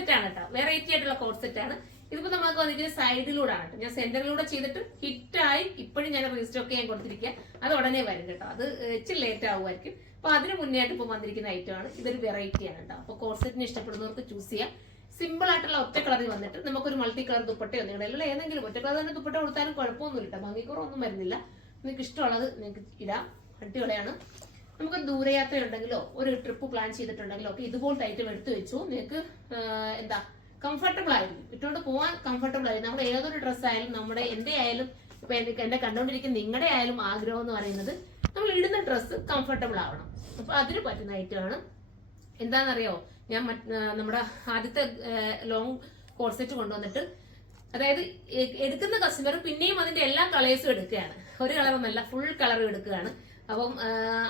Set ആണ് കേട്ടോ, variety ആയിട്ടുള്ള കോഡ് സെറ്റ് ആണ്. ഇതിപ്പോ നമുക്ക് വന്നിരിക്കുന്നത് സൈഡിലൂടെ ആണ്. ഞാൻ സെന്ററിലൂടെ ചെയ്തിട്ട് ഹിറ്റായി ഇപ്പോഴും ഞാൻ റീസ്റ്റോക്ക് ചെയ്യാൻ കൊടുത്തിരിക്കുക. അത് ഉടനെ വരും കേട്ടോ, അത് ഇച്ചിരി ലേറ്റ് ആവുമായിരിക്കും. അപ്പൊ അതിന് മുന്നേ ആയിട്ട് ഇപ്പൊ വന്നിരിക്കുന്ന ഐറ്റം ആണ്. ഇതൊരു വെറൈറ്റി ആണ് കേട്ടോ. അപ്പൊ കോഡ് സെറ്റിന് ഇഷ്ടപ്പെടുന്നവർക്ക് ചൂസ് ചെയ്യാം. സിമ്പിൾ ആയിട്ടുള്ള ഒറ്റ കളറിൽ വന്നിട്ട് നമുക്കൊരു മൾട്ടി കളർ ദുപ്പട്ടയോ നിങ്ങളുടെ ഏതെങ്കിലും ഒറ്റ കളർ തന്നെ ദുപ്പട്ട കൊടുത്താലും കുഴപ്പമൊന്നുമില്ല കേട്ടോ, ഭംഗിക്കുറവൊന്നും വരുന്നില്ല. നിങ്ങൾക്ക് ഇഷ്ടമുള്ളത് നിങ്ങൾക്ക് ഇടാം, അടിപൊളിയാണ്. നമുക്ക് ദൂരയാത്ര ഉണ്ടെങ്കിലോ ഒരു ട്രിപ്പ് പ്ലാൻ ചെയ്തിട്ടുണ്ടെങ്കിലോ ഒക്കെ ഇതുപോലത്തെ ഐറ്റം എടുത്തു വെച്ചു നിങ്ങൾക്ക് എന്താ കംഫർട്ടബിൾ ആയിരിക്കും, ഇട്ടുകൊണ്ട് പോകാൻ കംഫർട്ടബിൾ ആയിരിക്കും. നമ്മുടെ ഏതൊരു ഡ്രസ്സ് ആയാലും നമ്മുടെ എന്റെ ആയാലും ഇപ്പൊ എന്റെ കണ്ടുകൊണ്ടിരിക്കുന്ന നിങ്ങളുടെ ആയാലും ആഗ്രഹം എന്ന് പറയുന്നത് നമ്മൾ ഇടുന്ന ഡ്രസ്സ് കംഫർട്ടബിൾ ആവണം. അപ്പൊ അതിന് പറ്റുന്ന ഐറ്റമാണ്. എന്താണെന്നറിയോ, ഞാൻ നമ്മുടെ ആദ്യത്തെ ലോങ് കോഡ് സെറ്റ് കൊണ്ടുവന്നിട്ട്, അതായത് എടുക്കുന്ന കസ്റ്റമർ പിന്നെയും അതിന്റെ എല്ലാ കളേഴ്സും എടുക്കുകയാണ്, ഒരു കളറൊന്നല്ല ഫുൾ കളറും എടുക്കുകയാണ്. അപ്പം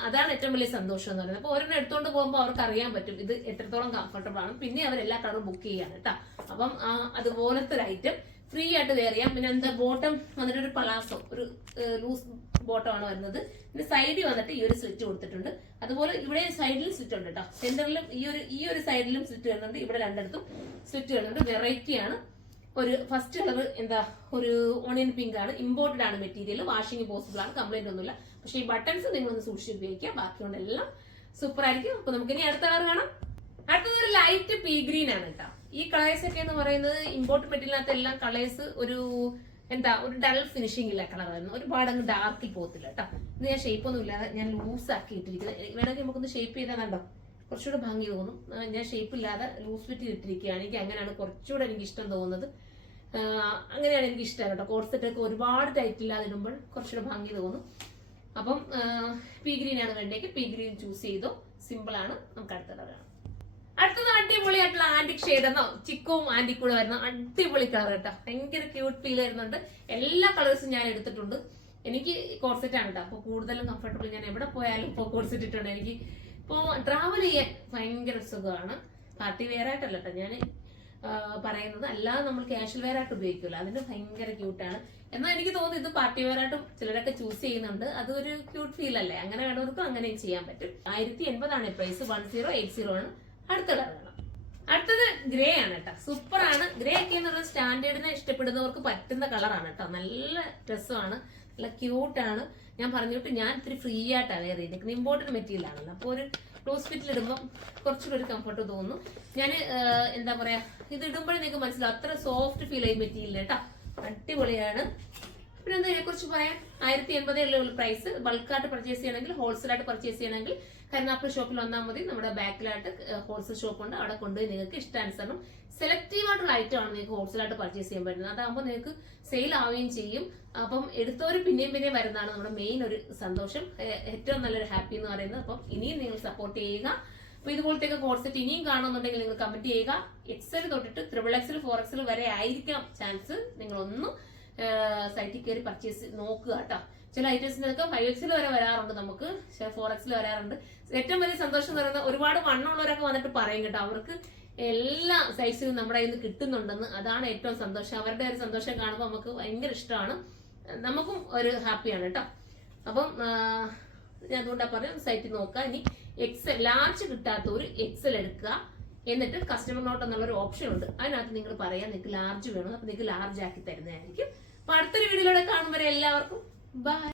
അതാണ് ഏറ്റവും വലിയ സന്തോഷം എന്ന് പറയുന്നത്. അപ്പൊ ഒരെണ്ണം എടുത്തുകൊണ്ട് പോകുമ്പോൾ അവർക്ക് അറിയാൻ പറ്റും ഇത് എത്രത്തോളം കംഫർട്ടബിൾ ആണ്. പിന്നെ അവർ എല്ലാ കളറും ബുക്ക് ചെയ്യാണ് കേട്ടോ. അപ്പം അതുപോലത്തെ ഒരു ഐറ്റം ഫ്രീ ആയിട്ട് വെയർ ചെയ്യാം. പിന്നെ എന്താ ബോട്ടം വന്നിട്ട് ഒരു പലാസോ, ഒരു ലൂസ് ബോട്ടം ആണ് വരുന്നത്. പിന്നെ സൈഡിൽ വന്നിട്ട് ഈ ഒരു സ്ലിറ്റ് കൊടുത്തിട്ടുണ്ട്. അതുപോലെ ഇവിടെ സൈഡിലും സ്ലിറ്റ് ഉണ്ട് കേട്ടോ, സെന്ററിലും ഈ ഒരു സൈഡിലും സ്ലിറ്റ് വരുന്നുണ്ട്, ഇവിടെ രണ്ടിടത്തും സ്ലിറ്റ് വരുന്നുണ്ട്. വെറൈറ്റി ആണ്. ഒരു ഫസ്റ്റ് കളർ എന്താ ഒരു ഓണിയൻ പിങ്ക് ആണ്, ഇമ്പോർട്ടഡ് ആണ് മെറ്റീരിയൽ, വാഷിംഗ് പോസിബിൾ ആണ്, കംപ്ലൈന്റ് ഒന്നുമില്ല. പക്ഷെ ഈ ബട്ടൺസ് നിങ്ങളൊന്ന് സൂക്ഷിച്ച് ഉപയോഗിക്കുക, ബാക്കിയുണ്ടെല്ലാം സൂപ്പർ ആയിരിക്കും. അപ്പൊ നമുക്ക് ഇനി അടുത്ത കളർ കാണാം. അടുത്തത് ഒരു ലൈറ്റ് പീ ഗ്രീൻ ആണ് കേട്ടോ. ഈ കളേഴ്സ് ഒക്കെ എന്ന് പറയുന്നത് ഇമ്പോർട്ടഡ് മെറ്റീരിയലിനകത്ത് എല്ലാം കളേഴ്സ് ഒരു എന്താ ഒരു ഡൾ ഫിനിഷിംഗ് ഇല്ല കളറായിരുന്നു, ഒരുപാട് അങ്ങ് ഡാർക്കിൽ പോകത്തില്ല കേട്ടോ. ഇത് ഞാൻ ഷേപ്പ് ഒന്നും ഇല്ലാതെ ഞാൻ ലൂസ് ആക്കി ഇട്ടിരിക്കുന്നത്. വേണമെങ്കിൽ നമുക്കൊന്ന് ഷേപ്പ് ചെയ്താൽ കണ്ടോ കുറച്ചുകൂടെ ഭംഗി തോന്നും. ഞാൻ ഷേപ്പ് ഇല്ലാതെ ലൂസ് ഫിറ്റ് ഇട്ടിരിക്കുകയാണ്. എനിക്ക് അങ്ങനെയാണ് കുറച്ചുകൂടെ എനിക്ക് ഇഷ്ടം തോന്നുന്നത്. അങ്ങനെയാണ് എനിക്ക് ഇഷ്ടം കേട്ടോ. കോഡ് സെറ്റ് ഒക്കെ ഒരുപാട് ടൈറ്റ് ഇല്ലാതെ ഇടുമ്പോൾ കുറച്ചുകൂടെ ഭംഗി തോന്നും. അപ്പം പീ ഗ്രീൻ ആണ് വേണ്ടേക്ക്, പീ ഗ്രീൻ ചൂസ് ചെയ്തോ, സിമ്പിൾ ആണ്. നമുക്ക് അടുത്ത കളർ കാണാം. അടുത്തത് അടിപൊളിയായിട്ടുള്ള ആന്റിക് ഷെയ്ഡ് എന്നോ ചിക്കവും ആന്റിക് കൂടെ വരുന്ന അടിപൊളി കളർ കേട്ടോ. ഭയങ്കര ക്യൂട്ട് ഫീൽ വരുന്നുണ്ട്. എല്ലാ കളേഴ്സും ഞാൻ എടുത്തിട്ടുണ്ട്. എനിക്ക് കോഡ് സെറ്റ് ആണ് കേട്ടോ, അപ്പൊ കൂടുതലും കംഫർട്ടബിൾ. ഞാൻ എവിടെ പോയാലും ഇപ്പോൾ കോഡ് സെറ്റ് ഇട്ടുണ്ട്. എനിക്ക് ഇപ്പോ ട്രാവൽ ചെയ്യാൻ ഭയങ്കര സുഖമാണ്. പാർട്ടി വെയർ ആയിട്ടല്ല കേട്ടോ ഞാൻ പറയുന്നത്, അല്ലാതെ നമ്മൾ കാഷ്വൽ വെയർ ആയിട്ട് ഉപയോഗിക്കുമല്ലോ, അതിന് ഭയങ്കര ക്യൂട്ടാണ്. എന്നാൽ എനിക്ക് തോന്നുന്നു ഇത് പാർട്ടി വെയർ ആയിട്ടും ചിലരൊക്കെ ചൂസ് ചെയ്യുന്നുണ്ട്. അതൊരു ക്യൂട്ട് ഫീൽ അല്ലേ, അങ്ങനെ വേണ്ടവർക്കും അങ്ങനെയും ചെയ്യാൻ പറ്റും. 1080 ആണ് പ്രൈസ്, 1080 ആണ്. അടുത്ത കളർ കാണാം. അടുത്തത് ഗ്രേ ആണ് കേട്ടോ, സൂപ്പർ ആണ്. ഗ്രേ ഒക്കെ എന്നുള്ള സ്റ്റാൻഡേർഡിനെ ഇഷ്ടപ്പെടുന്നവർക്ക് പറ്റുന്ന കളറാണ് കേട്ടോ. നല്ല രസമാണ്, നല്ല ക്യൂട്ടാണ്. ഞാൻ പറഞ്ഞിട്ട് ഞാൻ ഇത്തിരി ഫ്രീ ആയിട്ടാണ് വെയർ ചെയ്തിരിക്കുന്നത്. ഇമ്പോർട്ടന്റ് മെറ്റീരിയൽ ആണല്ലോ, അപ്പോൾ ഒരു ക്ലോസ് ഫിറ്റിൽ ഇടുമ്പോൾ കുറച്ചുകൂടി ഒരു കംഫർട്ട് തോന്നുന്നു. ഞാൻ എന്താ പറയാ, ഇത് ഇടുമ്പോഴേ നിങ്ങൾക്ക് മനസ്സിലാവും അത്ര സോഫ്റ്റ് ഫീൽ ചെയ്യും മെറ്റീരിയൽ കേട്ടോ. അടിപൊളിയാണ്. പിന്നെ എന്താ ഇതിനെ കുറിച്ച് പറയാം, 1080 ഉള്ള പ്രൈസ്. ബൾക്കായിട്ട് പർച്ചേസ് ചെയ്യണമെങ്കിൽ, ഹോൾസെയിൽ ആയിട്ട് പർച്ചേസ് ചെയ്യണമെങ്കിൽ കരുനാഗപ്പള്ളി ഷോപ്പിൽ വന്നാൽ മതി. നമ്മുടെ ബാക്കിലായിട്ട് ഹോൾസെയിൽ ഷോപ്പ് ഉണ്ട്, അവിടെ കൊണ്ടുപോയി നിങ്ങൾക്ക് ഇഷ്ടാനുസരണം സെലക്റ്റീവ് ആയിട്ടുള്ള ഐറ്റം ആണ് നിങ്ങൾക്ക് ഹോൾസെയിൽ ആയിട്ട് പർച്ചേസ് ചെയ്യാൻ പറ്റുന്നത്. അതാകുമ്പോൾ നിങ്ങൾക്ക് സെയിൽ ആവുകയും ചെയ്യും. അപ്പം എടുത്തവർ പിന്നെയും വരുന്നതാണ് നമ്മുടെ മെയിൻ ഒരു സന്തോഷം, ഏറ്റവും നല്ലൊരു ഹാപ്പി എന്ന് പറയുന്നത്. അപ്പം ഇനിയും നിങ്ങൾ സപ്പോർട്ട് ചെയ്യുക. അപ്പൊ ഇതുപോലത്തെ കോഡ് സെറ്റ് ഇനിയും കാണുന്നുണ്ടെങ്കിൽ നിങ്ങൾ കമന്റ് ചെയ്യുക. XL തൊട്ടിട്ട് XXL 4XL വരെ ആയിരിക്കാം ചാൻസ്. നിങ്ങളൊന്നും സൈറ്റിൽ കയറി പർച്ചേസ് നോക്കുക കേട്ടോ. ചില ഐറ്റംസിനൊക്കെ 5XL വരെ വരാറുണ്ട്, നമുക്ക് 4XL വരാറുണ്ട്. ഏറ്റവും വലിയ സന്തോഷം എന്ന് പറയുന്നത് ഒരുപാട് വണ്ണമുള്ളവരൊക്കെ വന്നിട്ട് പറയും കേട്ടോ, അവർക്ക് എല്ലാ സൈസിലും നമ്മുടെ കയ്യിൽ നിന്ന് കിട്ടുന്നുണ്ടെന്ന്. അതാണ് ഏറ്റവും സന്തോഷം. അവരുടെ ഒരു സന്തോഷം കാണുമ്പോൾ നമുക്ക് ഭയങ്കര ഇഷ്ടമാണ്, നമുക്കും ഒരു ഹാപ്പിയാണ് കേട്ടോ. അപ്പം ഞാൻ അതുകൊണ്ടാണ് പറയാം, സൈറ്റിൽ നോക്കുക. ഇനി ലാർജ് കിട്ടാത്തവർ XL എടുക്കുക. എന്നിട്ട് കസ്റ്റമർ നോട്ട് എന്നുള്ളൊരു ഓപ്ഷൻ ഉണ്ട്, അതിനകത്ത് നിങ്ങൾ പറയാം നിങ്ങൾക്ക് ലാർജ് വേണം, അപ്പൊ നിങ്ങൾക്ക് ലാർജ് ആക്കി തരുന്നതായിരിക്കും. അപ്പൊ അടുത്തൊരു വീഡിയോയിലൂടെ കാണുമ്പോൾ എല്ലാവർക്കും ബൈ.